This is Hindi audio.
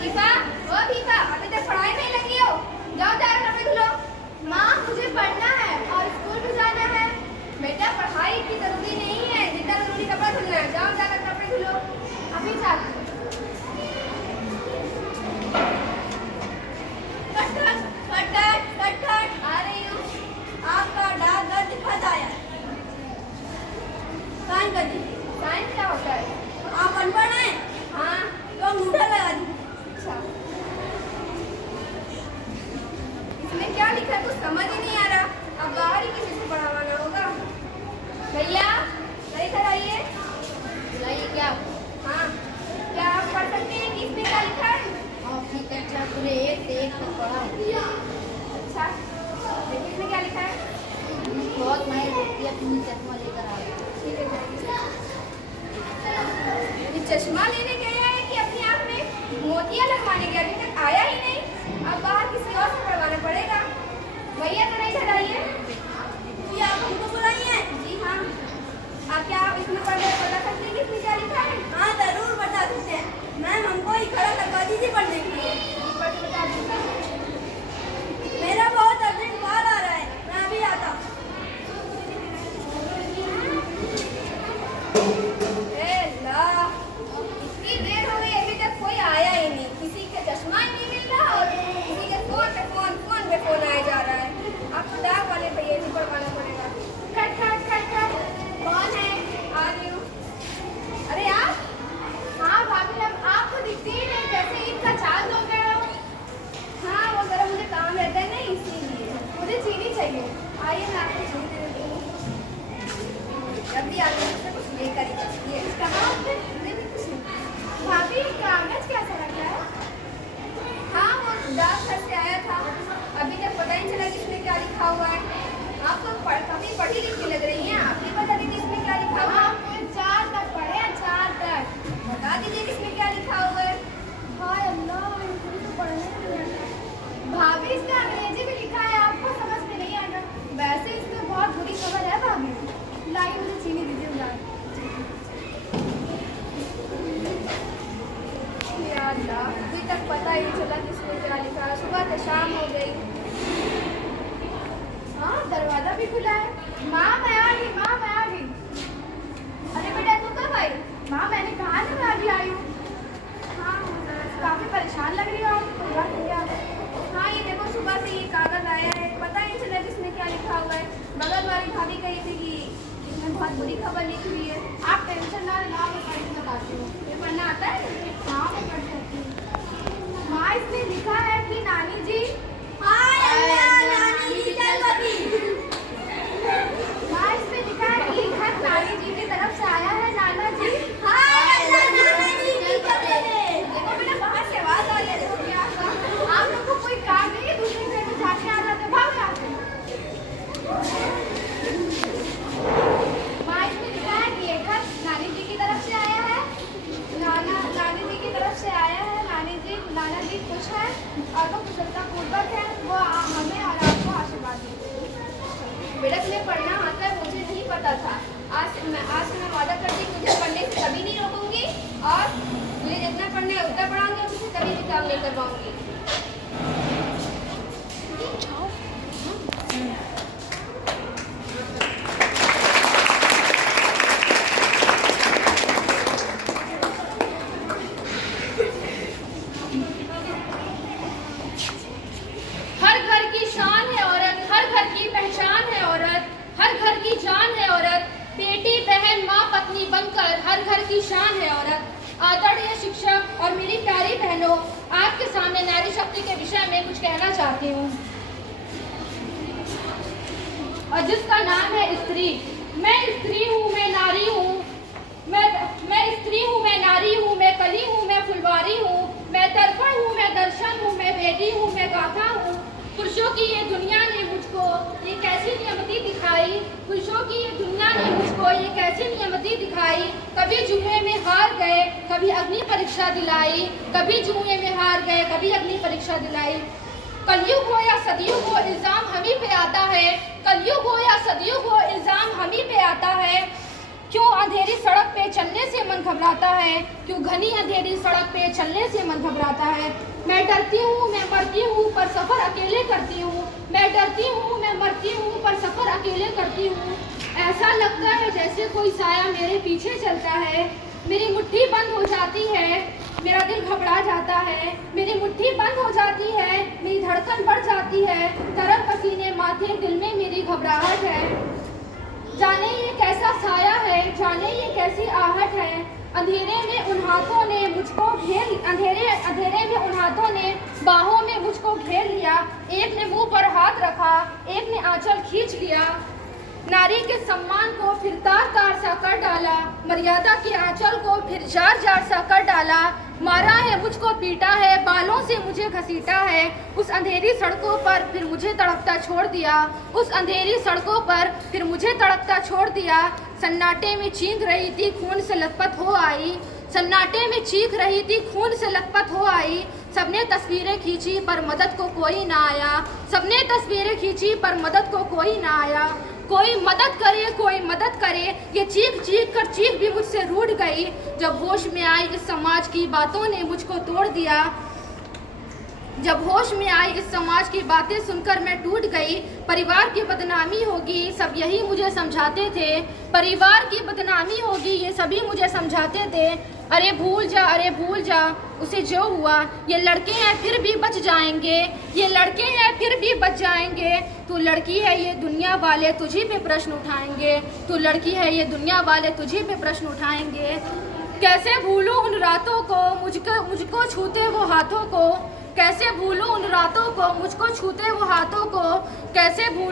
फीफा, ओ फीफा, अभी तक पढ़ाई नहीं लगी हो? जाओ जाकर कपड़े धुलो। माँ मुझे पढ़ना है और स्कूल भी जाना है। बेटा पढ़ाई इतनी जरूरी नहीं है जितना जरूरी कपड़ा धुलना है। जाओ जाकर कपड़े धुलो। अभी जाती हूँ। खट खट खट खट खट खट, आ रही हूँ। आपका डाक घर दिखा आया। साइन कर दी। साइन क्या होता है? आप अनपढ़ हैं? हाँ। तो अंगूठा लगा दी। अच्छा, इसमें क्या लिखा है कुछ समझ ही नहीं आ रहा। अब बाहर ही किसी से पढ़ावाना होगा। भैया इधर आइए। लाइए क्या? हाँ, क्या आप पढ़ सकते हैं कि इसमें क्या लिखा है? ठीक है, अच्छा पूरे एक से एक तक पढ़ा। अच्छा, देखिए इसमें क्या लिखा है। बहुत माहिर व्यक्ति अपनी चश्मा लेकर आ गए। ठीक है, ये चश्मा लेने गया है कि अपनी आँख में मोतियाँ लगवाने गया? अभी तक आया ही नहीं। अब बाहर किसी और से पढ़वाना पड़ेगा। भैया जरा इधर आइए। ये आप हमको बुलाई हैं? जी हाँ। आप क्या इसमें पता करते हैं कि इसमें क्या लिखा है? हाँ जरूर बता सकते हैं। मैम हमको ही खड़ा करवा दीजिए पढ़ने के लिए। बता दीजिए। मेरा बहुत अर्जेंट कॉल आ रहा है, मैं अभी आता हूँ। इतनी देर हो गई अभी तक कोई आया ही नहीं। किसी का चश्मा ही नहीं मिल रहा और किसी के फोन पे फोन आया जा रहा है। आपको डाक वाले भैया से पढ़वाना पड़ेगा। खट खट खट खट, कौन है? आ रही हूँ। अरे आप? हाँ भाभी, अब आप तो दिखती ही नहीं, जैसे ईद का चांद हो गया हो। हाँ, वो जरा मुझे काम रहता है ना, इसीलिए। मुझे चीनी चाहिए। आइए मैं आपको चीनी दे देती हूँ। जल्दी आगे मुझसे कुछ लेकर ही जाइए। कहाँ आपने? नहीं कुछ नहीं। भाभी कागज कैसा लग रहा है? हाँ, वो डाक घर से आया था। अभी तक पता ही चला कि इसमें क्या लिखा हुआ है। आप तो काफी पढ़ी लिखी लग रही हैं। आप ही बता दीजिए इसमें क्या लिखा हुआ है। हम 4 तक पढ़े हैं, 4 तक। बता दीजिए कि इसमें क्या लिखा हुआ है। हाय अल्लाह, मुझे तो पढ़ने नहीं आता। भाभी इसमें अंग्रेजी में लिखा है, आपको समझ में नहीं आएगा। वैसे इसमें बहुत बुरी खबर है भाभी। लाइए मुझे चीनी दीजिए उधार। या अल्लाह, अभी तक पता ही नहीं चला कि इसमें क्या लिखा है। सुबह से शाम हो गई। हाँ दरवाजा भी खुला है। माँ मैं आ गई, माँ मैं आ गई। अरे बेटा तू कब आई? माँ मैंने कहा ना मैं अभी आई हूँ। हाँ, काफी परेशान लग रही हो आप, कोई बात नहीं क्या? हाँ, ये देखो सुबह से ये कागज आया है। पता ही नहीं चला कि इसमें क्या लिखा हुआ है। बगल वाली भाभी कही थी कि इसमें बहुत बुरी खबर लिखी हुई है। आप टेंशन ना लेना, मैं पढ़ के बताती हूँ। ये पढ़ना आता है? हाँ मैं पढ़ सकती हूँ। माँ इसमें लिखा है कि नानी जी। नानी जी क्या करती? माँ इसमें लिखा है कि खत नानी जी की तरफ से आया है, नाना जी। देखो बेटा बाहर से आवाज आ रही है। देखो क्या आप लोग को कोई काम नहीं है, दूसरे घर में जाके आ जाते, भाग जाते। माँ इसमें लिखा है कि ये खत नानी जी की तरफ से आया है। नानी जी की तरफ से आया है। नाना जी खुश हैं और वो कुशलता पूर्वक है। वो हमें और आपको आशीर्वाद देंगे। बेटा तुम्हें पढ़ना आता है, मुझे नहीं पता था। आज से मैं वादा करती हूँ मुझे पढ़ने से कभी नहीं रोकूंगी और मुझे जितना पढ़ना है उतना पढ़ाऊंगी और मुझे कभी भी काम नहीं करवाऊंगी। हर घर की शान है औरत, हर घर की पहचान है औरत, हर घर की जान है औरत, बेटी बहन माँ पत्नी बनकर हर घर की शान है औरत। आदरणीय शिक्षक और मेरी प्यारी बहनों, आपके सामने नारी शक्ति के विषय में कुछ कहना चाहती हूँ, और जिसका नाम है स्त्री। मैं स्त्री हूँ, मैं नारी हूँ, मैं स्त्री हूँ, मैं नारी हूँ, मैं कली हूँ, मैं फुलवारी हूँ, मैं दर्पण हूँ, मैं दर्शन हूँ, मैं वेदी हूँ, मैं गाथा हूँ। पुरुषों की ये दुनिया ने मुझको ये कैसी नियमती दिखाई, पुरुषों की ये दुनिया ने मुझको ये कैसी नियमती दिखाई। कभी जुए में हार गए, कभी अग्नि परीक्षा दिलाई, कभी जुए में हार गए, कभी अग्नि परीक्षा दिलाई। कलयुग हो या सदियों हो इल्जाम हम ही पे आता है, कलयुग हो या सदियों हो इल्जाम हम ही पे आता है। क्यों अंधेरी सड़क पे चलने से मन घबराता है, क्यों घनी अंधेरी सड़क पे चलने से मन घबराता है। मैं डरती हूँ, मैं मरती हूँ, पर सफ़र अकेले करती हूँ। मैं डरती हूँ, मैं मरती हूँ, पर सफ़र अकेले करती हूँ। ऐसा लगता है जैसे कोई साया मेरे पीछे चलता है। मेरी मुट्ठी बंद हो जाती है, मेरा दिल घबरा जाता है। मेरी मुट्ठी बंद हो जाती है, मेरी धड़कन बढ़ जाती है। तरल पसीने माथे, दिल में मेरी घबराहट है। जाने ये कैसा साया है, जाने ये कैसी आहट है। अंधेरे में उन हाथों ने मुझको अंधेरे में उन हाथों ने बाहों में मुझको घेर लिया। एक ने मुंह पर हाथ रखा, एक ने आंचल खींच लिया। नारी के सम्मान को फिर तार तार सा कर डाला, मर्यादा के आंचल को फिर जार जार सा कर डाला। मारा है मुझको, पीटा है, बालों से मुझे घसीटा है। उस अंधेरी सड़कों पर फिर मुझे तड़पता छोड़ दिया, उस अंधेरी सड़कों पर फिर मुझे तड़पता छोड़ दिया। सन्नाटे में चीख रही थी, खून से लथपथ हो आई। सन्नाटे में चीख रही थी, खून से लथपथ हो आई। सबने तस्वीरें खींची पर मदद को कोई ना आया। सबने तस्वीरें खींची पर मदद को कोई ना आया। कोई मदद करे, कोई मदद करे, ये चीख चीख कर चीख भी मुझसे रूठ गई। जब होश में आई इस समाज की बातों ने मुझको तोड़ दिया। जब होश में आई इस समाज की बातें सुनकर मैं टूट गई। परिवार की बदनामी होगी, सब यही मुझे समझाते थे। परिवार की बदनामी होगी, ये सभी मुझे समझाते थे। अरे भूल जा, अरे भूल जा उसे जो हुआ। ये लड़के हैं फिर भी बच जाएंगे, ये लड़के हैं फिर भी बच जाएंगे। तू लड़की है ये दुनिया वाले तुझी पे प्रश्न उठाएंगे। तू लड़की है ये दुनिया वाले तुझी पे प्रश्न उठाएंगे। कैसे भूलूं उन रातों को, मुझको छूते वो हाथों को। कैसे भूलूं उन रातों को, मुझको छूते वो हाथों को। कैसे भूलूं